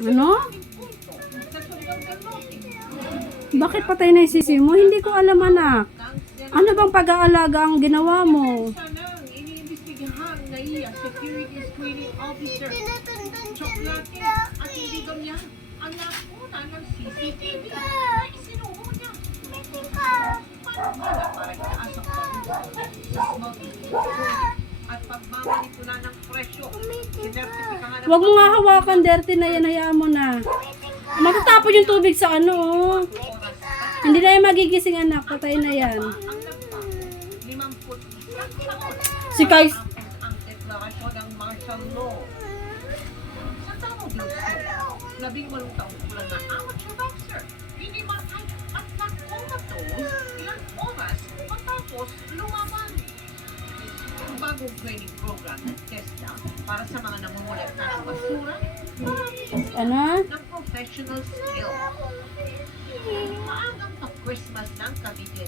Ano? Bakit patay na yung sisi mo? Hindi ko alam, anak. Ano bang pag-aalaga ang ginawa mo? Sana iniimbestigahan na iya security screening officer. Chocolate at hindi daw niya ang nakuna ng CCTV na isinuho niya. Paano ba para itaas ang parusa sa smuggling at pagmamanipula ng presyo? Sinertipika nga ng Huwag mo nga hawakan, dirty na yan. Hayaan mo na. Matatapon yung tubig sa ano, oh. Hindi na yung magigising, anak. Patay na yan. ang nagpa 50 taon Si Kais... ang deklarasyon ng martial law. Sa tao Diyos ko, 18 taong kulang na amateur boxer, hindi matay at nakomatose ilang oras matapos lumaban. Ang bagong training program ng TESDA para sa mga namumulekta ng basura, marami Ano? ng professional skill. Maagang pa-Christmas ng Cavite